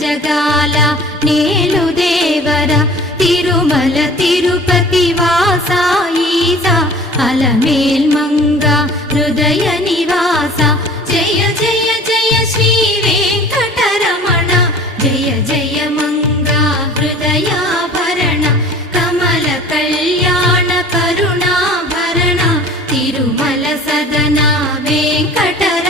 జగాల నేలు దేవర తిరుమల తిరుపతి వాసా ఈసా అలమేల్ మంగ హృదయ నివాస జయ జయ జయ శ్రీ వెంకటరమణ జయ జయ మంగ హృదయాభరణ కమల కళ్యాణ కరుణాభరణ తిరుమల సదన వెంకటరమణ